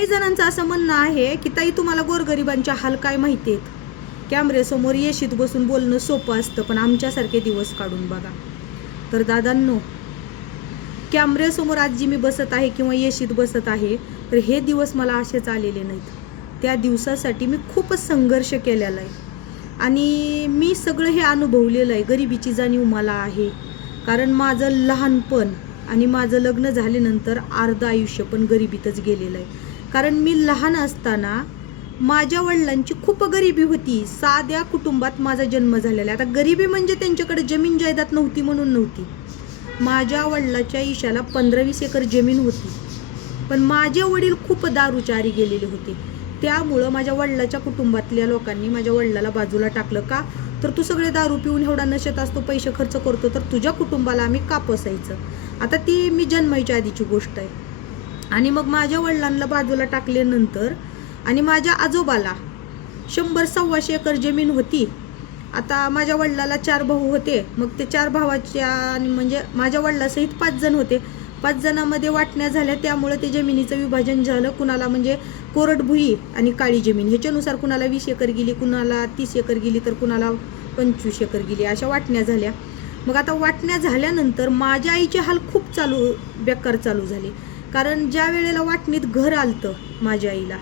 काही जणांचं असं म्हणणं आहे की ताई तुम्हाला गोरगरिबांच्या हाल काय माहिती आहेत? कॅमेऱ्यासमोर येशीत बसून बोलणं सोपं असतं पण आमच्यासारखे दिवस काढून बघा. तर दादांनो कॅमेऱ्यासमोर आजी मी बसत आहे किंवा येशीत बसत आहे तर हे दिवस मला असेच आलेले नाहीत. त्या दिवसासाठी मी खूपच संघर्ष केलेला आहे. आणि मी सगळं हे अनुभवलेलं आहे गरिबीची जाणीव मला आहे. कारण माझं लहानपण आणि माझं लग्न झाल्यानंतर अर्धं आयुष्य पण गरिबीतच गेलेलं आहे. कारण मी लहान असताना माझ्या वडिलांची खूप गरिबी होती. साध्या कुटुंबात माझा जन्म झालेला आहे. आता गरिबी म्हणजे त्यांच्याकडे जमीन जायदाद नव्हती म्हणून नव्हती. माझ्या वडिलाच्या ईशाला पंधरावीस एकर जमीन होती. पण माझे वडील खूप दारूचारी गेलेले होते. त्यामुळं माझ्या वडिलाच्या कुटुंबातल्या लोकांनी माझ्या वडिलाला बाजूला टाकलं का? तर तू सगळे दारू पिऊन एवढा नशेत असतो पैसे खर्च करतो तर तुझ्या कुटुंबाला आम्ही का पोसायचं आता ती मी जन्मायच्या आधीची गोष्ट आहे. आणि मग माझ्या वडिलांना बाजूला टाकल्यानंतर आणि माझ्या आजोबाला शंभर सव्वाशे एकर जमीन होती. आता माझ्या वडिलाला चार भाऊ होते. मग ते चार भावाच्या आणि म्हणजे माझ्या वडिलासहित पाच जण होते. पाच जणांमध्ये वाटण्या झाल्या. त्यामुळे ते जमिनीचं विभाजन झालं. कुणाला म्हणजे कोरड भुई आणि काळी जमीन. ह्याच्यानुसार कुणाला वीस एकर गेली कुणाला तीस एकर गेली तर कुणाला पंचवीस एकर गेली अशा वाटण्या झाल्या. मग आता वाटण्या झाल्यानंतर माझ्या आईचे हाल खूप चालू बेकार चालू झाले. कारण ज्या वेळेला वाटणीत घर आलतं माझ्या आईला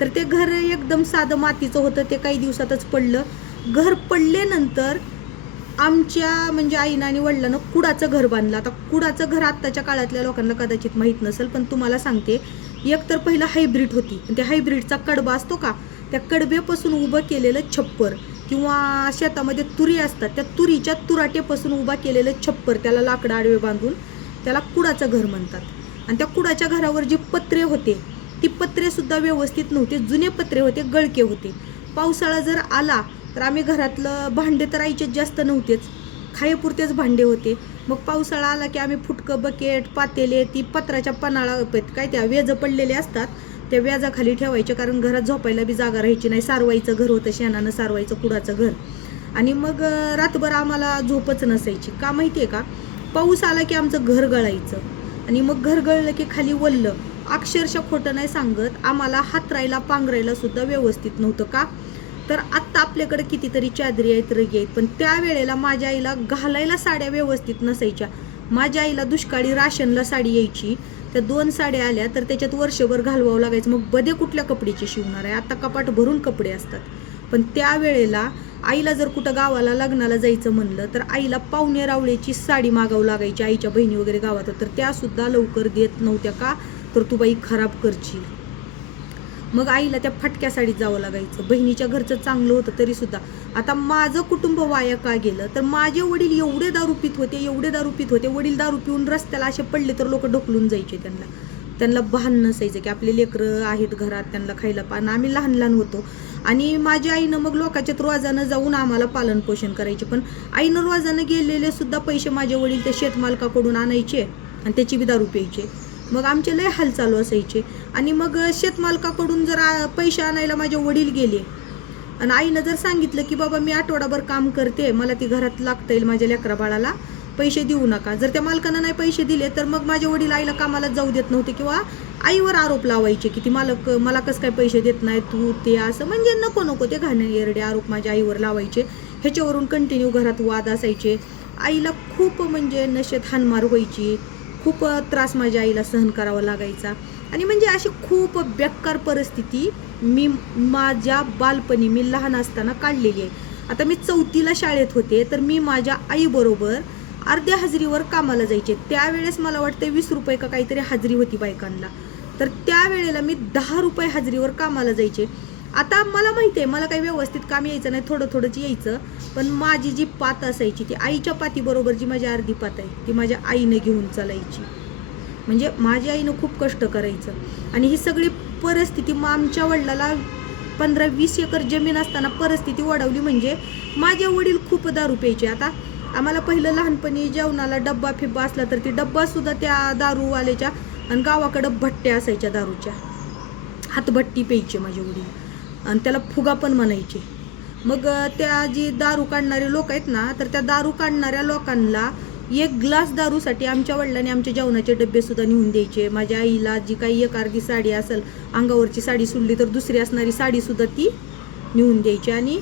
तर ते घर एकदम साधं मातीचं होतं ते काही दिवसातच पडलं. घर पडल्यानंतर आमच्या म्हणजे आईनं आणि वडिलांना कुडाचं घर बांधलं. आता कुडाचं घर आत्ताच्या काळातल्या लोकांना कदाचित माहीत नसेल पण तुम्हाला सांगते एक तर पहिलं हायब्रिड होती. त्या हायब्रिडचा कडबा असतो का त्या कडबेपासून उभं केलेलं छप्पर किंवा शेतामध्ये तुरी असतात त्या तुरीच्या तुराटेपासून उभा केलेलं छप्पर त्याला लाकडं आडवे बांधून त्याला कुडाचं घर म्हणतात. आणि त्या कुडाच्या घरावर जी पत्रे होते ती पत्रेसुद्धा व्यवस्थित नव्हते. जुने पत्रे होते गळके होते. पावसाळा जर आला तर आम्ही घरातलं भांडे तर आईचे जास्त नव्हतेच. खायपुरतेच भांडे होते. मग पावसाळा आला की आम्ही फुटकं बकेट पातेले ती पत्राच्या पनाळा काय त्या वेज पडलेले असतात त्या व्याजाखाली ठेवायचे कारण घरात झोपायला बी जागा राहायची नाही. सारवाईचं घर होतं शेणानं सारवायचं कुडाचं घर. आणि मग रातभर आम्हाला झोपच नसायची. का माहिती आहे का? पाऊस आला की आमचं घर गळायचं. आणि मग घरगळलं की खाली वल्लं. अक्षरशः खोटं नाही सांगत. आम्हाला हातरायला पांघरायला सुद्धा व्यवस्थित नव्हतं का? तर आत्ता आपल्याकडे कितीतरी चादरी आहेत रगी आहेत. पण त्यावेळेला माझ्या आईला घालायला साड्या व्यवस्थित नसायच्या. माझ्या आईला दुष्काळी राशनला साडी यायची. त्या दोन साड्या आल्या तर त्याच्यात वर्षभर घालवावं लागायचं. मग बदे कुठल्या कपड्याची शिवणार आहे? आता कपाट भरून कपडे असतात. पण त्यावेळेला आईला जर कुठं गावाला लग्नाला जायचं म्हणलं तर आईला पाहुणे रावळेची साडी मागावं लागायची आईच्या बहिणी वगैरे गावात. तर त्या सुद्धा लवकर देत नव्हत्या का? तर तू बाई खराब करशील. मग आईला त्या फटक्या साडीत जावं लागायचं. बहिणीच्या घरचं चांगलं होतं तरी सुद्धा. आता माझं कुटुंब वाया का गेलं? तर माझे वडील एवढे दारू पित होते एवढे दारू पित होते. वडील दारू पिऊन रस्त्याला असे पडले तर लोक ढकलून जायचे त्यांना. त्यांना भान नसायचं की आपले लेकरं आहेत घरात त्यांना खायला पान. आम्ही लहान लहान होतो. आणि माझ्या आईनं मग लोकांच्यात रोजानं जाऊन आम्हाला पालन पोषण करायचे. पण आईनं रोजानं गेलेले सुद्धा पैसे माझे वडील ते शेतमालकाकडून आणायचे आणि त्याची बी दारू प्यायचे. मग आमचे लय हाल चालू असायचे. आणि मग शेतमालकाकडून जर पैसे आणायला माझे वडील गेले आणि आईनं जर सांगितलं की बाबा मी आठवडाभर काम करते मला ती घरात लागता येईल माझ्या लेकरा बाळाला पैसे देऊ नका. जर त्या मालकानं नाही पैसे दिले तर मग माझे वडील आईला कामाला जाऊ देत नव्हते किंवा आईवर आरोप लावायचे की ती मालक मला कसं काय पैसे देत नाही तू ते असं. म्हणजे नको नको ते घाण एरडे आरोप माझ्या आईवर लावायचे. ह्याच्यावरून कंटिन्यू घरात वाद असायचे. आईला खूप म्हणजे नशेत हानमार व्हायची. खूप त्रास माझ्या आईला सहन करावा लागायचा. आणि म्हणजे अशी खूप बेकार परिस्थिती मी माझ्या बालपणी मी लहान असताना काढलेली आहे. आता मी चौथीला शाळेत होते तर मी माझ्या आईबरोबर अर्ध्या हजेरीवर कामाला जायचे. त्यावेळेस मला वाटतं वीस रुपये का काहीतरी हजेरी होती बायकांना. तर त्यावेळेला मी दहा रुपये हजेरीवर कामाला जायचे. आता मला माहिती आहे मला काही व्यवस्थित काम यायचं नाही थोडं थोडंच यायचं. पण माझी जी पात असायची ती आईच्या पातीबरोबर जी माझी अर्धी पात आहे ती माझ्या आईनं घेऊन चालायची. म्हणजे माझ्या आईनं खूप कष्ट करायचं. आणि ही सगळी परिस्थिती मग आमच्या वडिलाला पंधरा वीस एकर जमीन असताना परिस्थिती वाढवली म्हणजे माझे वडील खूप दारू प्यायचे. आता आम्हाला पहिलं लहानपणी जेवणाला डब्बा फिब्बा असला तर ती डब्बा सुद्धा त्या दारूवाल्याच्या आणि गावाकडं भट्ट्या असायच्या दारूच्या. हातभट्टी प्यायचे माझे वडील. आणि त्याला फुगा पण म्हणायचे. मग त्या जी दारू काढणारे लोक आहेत ना तर त्या दारू काढणाऱ्या लोकांना एक ग्लास दारूसाठी आमच्या वडिलांनी आमच्या जेवणाचे डब्बेसुद्धा नेऊन द्यायचे. माझ्या आईला जी काही एक अर्धी साडी असेल अंगावरची साडी सुडली तर दुसरी असणारी साडीसुद्धा ती नेऊन द्यायची आणि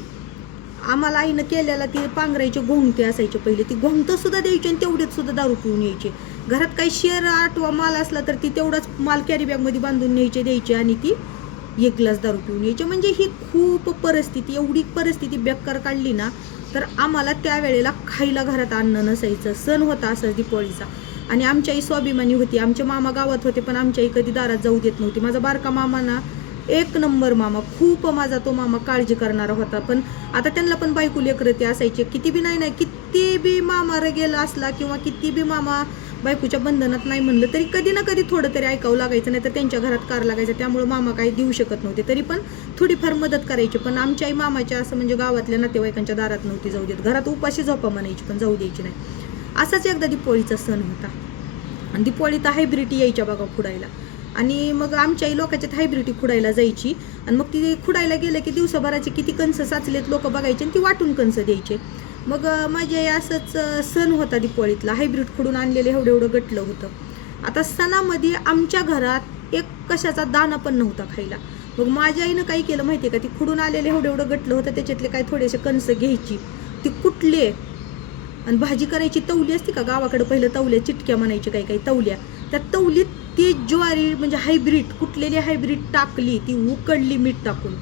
आम्हाला आईनं केलेला ती पांघरायचे घोंगते असायचे पहिले. ती घोंगतं सुद्धा द्यायची आणि तेवढेच सुद्धा दारू पिऊन यायचे. घरात काही शेअर आठवा माल असला तर ती तेवढाच माल कॅरी बॅगमध्ये बांधून न्यायचे द्यायचे आणि ती एक ग्लास दारू पिऊन यायचे. म्हणजे ही खूप परिस्थिती एवढी परिस्थिती बेकार काढली ना तर आम्हाला त्यावेळेला खायला घरात अन्न नसायचं. सण होता असं दिपोळीचा आणि आमच्याही आई स्वाभिमानी होती. आमचे मामा गावात होते पण आमच्याही कधी दारात जाऊ देत नव्हती. माझा बारका मामा ना एक नंबर मामा खूप माझा तो मामा काळजी करणारा होता. पण आता त्यांना पण बायको लेकरं ते असायचे. किती बी नाही नाही किती बी मामा गेला असला किंवा किती बी मामा बायकोच्या बंधनात नाही म्हणलं तरी कधी ना कधी थोडं तरी ऐकावं लागायचं नाही तर त्यांच्या घरात कार लागायचं. त्यामुळे मामा काही देऊ शकत नव्हते. तरी पण थोडीफार मदत करायची. पण आमच्या आई मामाच्या असं म्हणजे गावातल्या नातेवाईकांच्या दारात नव्हती जाऊ देत. घरात उपाशी झोपा म्हणायची पण जाऊ द्यायची नाही. असाच एकदा दिपोळीचा सण होता. आणि दिपोळी तर हायब्रिटी यायच्या बघा फुडायला आणि मग आमच्या आई लोकांच्यात हायब्रिटी खुडायला जायची. आणि मग ती खुडायला गेलं की दिवसाभराचे किती कंस साचलेत लोक बघायचे आणि ती वाटून कंस द्यायचे. मग माझी आई असंच सण होता दिपाळीतला हायब्रिड खुडून आणलेलं एवढं एवढं गटलं होतं. आता सणामध्ये आमच्या घरात एक कशाचा दाना पण नव्हता खायला. मग माझ्या आईनं काय केलं माहिती आहे का? ती खुडून आलेलं एवढं एवढं गटलं होतं त्याच्यातले काय थोडेसे कणस घ्यायची. ती कुटले. आणि भाजी करायची तवली असते का? गावाकडे पहिलं तवल्या चिटक्या म्हणायची काही काही तवल्या. त्या तवलीत ती ज्वारी म्हणजे हायब्रिड कुठलेली हायब्रिड टाकली ती उकडली मीठ टाकून.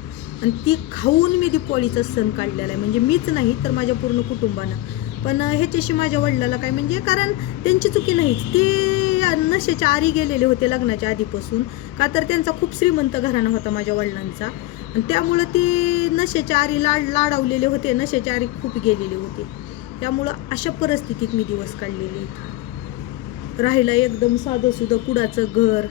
आणि ती खाऊन मी दिपोळीचा सण काढलेला आहे. म्हणजे मीच नाही तर माझ्या पूर्ण कुटुंबानं. पण ह्याच्याशी माझ्या वडिलाला काय म्हणजे कारण त्यांची चुकी नाहीच. ते नशेच्या आरी गेलेले होते लग्नाच्या आधीपासून. का तर त्यांचा खूप श्रीमंत घराणा होता माझ्या वडिलांचा. आणि त्यामुळं ते नशेच्या आरी लाड लाडवलेले होते नशेच्या आरी खूप गेलेले होते. त्यामुळं अशा परिस्थितीत मी दिवस काढलेले. आहेत. राहायला एकदम साधंसुधं कुडाचं घर.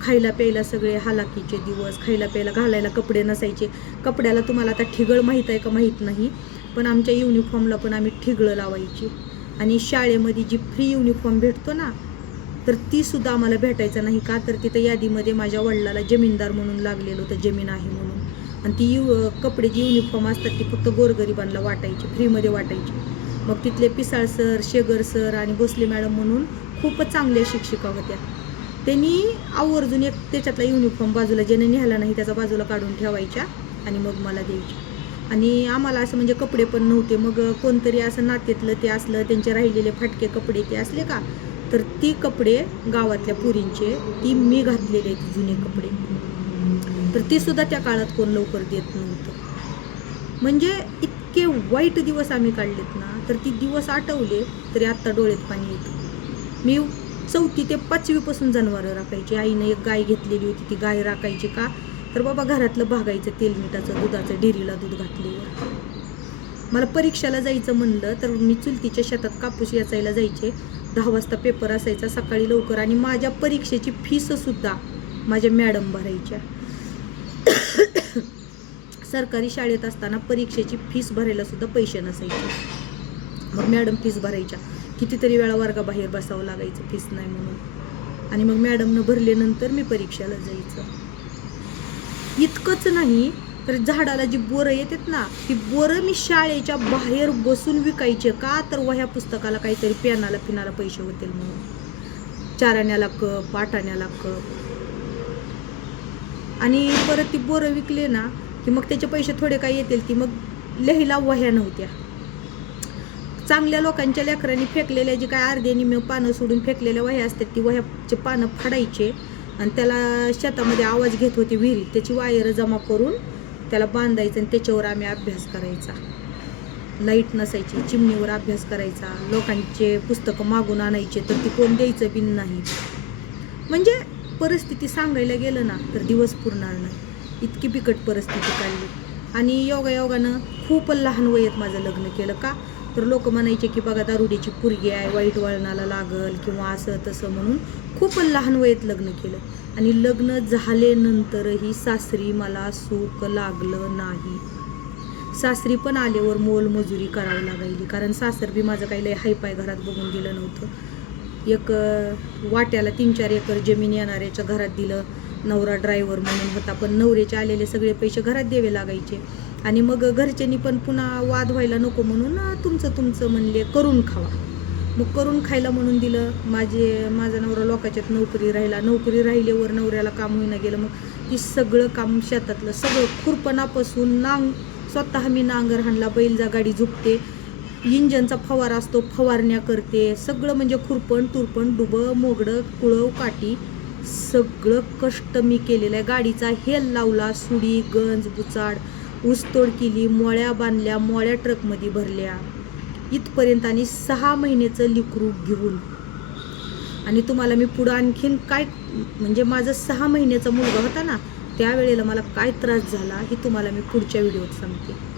खायला प्यायला सगळे हालाकीचे दिवस खायला प्यायला घालायला कपडे नसायचे. कपड्याला तुम्हाला आता ठिगळ माहीत आहे का माहीत नाही पण आमच्या युनिफॉर्मला पण आम्ही ठिगळं लावायची. आणि शाळेमध्ये जी फ्री युनिफॉर्म भेटतो ना तर ती सुद्धा आम्हाला भेटायचं नाही का? तर तिथं यादीमध्ये माझ्या वडिलाला जमीनदार म्हणून लागलेलं होतं जमीन आहे म्हणून. आणि ती यु कपडे जी युनिफॉर्म असतात ती फक्त गोरगरिबांना वाटायची फ्रीमध्ये वाटायची. मग तिथले पिसाळ सर शेगर सर आणि भोसले मॅडम म्हणून खूपच चांगल्या शिक्षिका होत्या. त्यांनी आवर्जून एक त्याच्यातला युनिफॉर्म बाजूला ज्याने न्यायला नाही त्याचा बाजूला काढून ठेवायच्या आणि मग मला द्यायच्या. आणि आम्हाला असं म्हणजे कपडे पण नव्हते. मग कोणतरी असं नात्यातलं ते असलं त्यांचे राहिलेले फाटके कपडे ते असले का तर ती कपडे गावातल्या पुरींचे ती मी घातलेले आहेत जुने कपडे. तर ते सुद्धा त्या काळात कोण लवकर देत नव्हतं. म्हणजे इतके वाईट दिवस आम्ही काढलेत ना तर ती दिवस आठवले तरी आत्ता डोळ्यात पाणी येतं. मी चौथी ते पाचवीपासून जनावरं राखायची. आईनं एक गाय घेतलेली होती. ती गाय राखायची का? तर बाबा घरातलं भागायचं तेल मिठाचं दुधाचं डेरीला दूध घातलेलं. मला परीक्षेला जायचं म्हणलं तर मी चुलतीच्या शेतात कापूस याचायला जायचे. दहा वाजता पेपर असायचा सकाळी लवकर. आणि माझ्या परीक्षेची फीससुद्धा माझ्या मॅडम भरायच्या. सरकारी शाळेत असताना परीक्षेची फीस भरायला सुद्धा पैसे नसायचे. मग मॅडम फीस भरायच्या. कितीतरी वेळा वर्गाबाहेर बसावं लागायचं फीस नाही म्हणून. आणि मग मॅडमनं भरल्यानंतर मी परीक्षेला जायचं. इतकंच नाही तर झाडाला जी बोरं येतात ना ती बोरं मी शाळेच्या बाहेर बसून विकायचे का? तर वह्या पुस्तकाला काहीतरी पेनाला पिनाला पैसे होतील म्हणून. चार आण्याला कप आठ कप. आणि परत ती बोरं विकले ना की मग त्याचे पैसे थोडे काय येतील ती मग लिहिला वह्या नव्हत्या. चांगल्या लोकांच्या लेकरांनी फेकलेल्या जी काय अर्धे निम्मे पानं सोडून फेकलेल्या वह्या असतात ती वह्याचे पानं फाडायचे आणि त्याला शेतामध्ये आवाज घेत होती विहिरीत. त्याची वायर जमा करून त्याला बांधायचं आणि त्याच्यावर आम्ही अभ्यास करायचा. लाइट नसायची चिमणीवर अभ्यास करायचा. लोकांचे पुस्तकं मागून आणायचे तर ती कोण द्यायचं बिन नाही. म्हणजे परिस्थिती सांगायला गेलं ना तर दिवस पुरणार नाही. इतकी बिकट परिस्थिती काढली. आणि योगायोगानं खूप लहान वयात माझं लग्न केलं का? तर लोक म्हणायचे की बघा दारुडीची पुरगी आहे वाईट वळणाला लागल किंवा असं तसं म्हणून खूप लहान वयात लग्न केलं. आणि लग्न झाल्यानंतरही सासरी मला सुख लागलं नाही. सासरी पण आल्यावर मोलमजुरी करावी लागायली. कारण सासर बी माझं काही लय हायपाय घरात बघून दिलं नव्हतं. एक वाट्याला तीन चार एकर जमीन येणाऱ्याच्या घरात दिलं नवरा ड्रायव्हर म्हणून होता. पण नवऱ्याचे आलेले सगळे पैसे घरात द्यावे लागायचे. आणि मग घरच्यांनी पण पुन्हा वाद व्हायला नको म्हणून तुमचं तुमचं म्हणले करून खावा. मग करून खायला म्हणून दिलं. माझे माझा नवरा लोकांच्यात नोकरी राहिला. नोकरी राहिल्यावर नवऱ्याला काम होईना गेलं. मग ती सगळं काम शेतातलं सगळं खुरपणापासून नांग स्वतः मी नांगर हाणला बैलजा गाडी झुकते इंजनचा फवारा असतो फवारण्या करते. सगळं म्हणजे खुरपण तुरपण डुबं मोगडं कुळव काठी सगळं कष्ट मी केलेलं आहे. गाडीचा हेल लावला सुडी गंज बुचाड ऊसतोड केली मोळ्या बांधल्या मोळ्या ट्रकमध्ये भरल्या. इथपर्यंत आणि सहा महिन्याचं लिकरू घेऊन. आणि तुम्हाला मी पुढं आणखीन काय म्हणजे माझा सहा महिन्याचा मुलगा होता ना त्यावेळेला मला काय त्रास झाला हे तुम्हाला मी पुढच्या व्हिडिओत सांगते.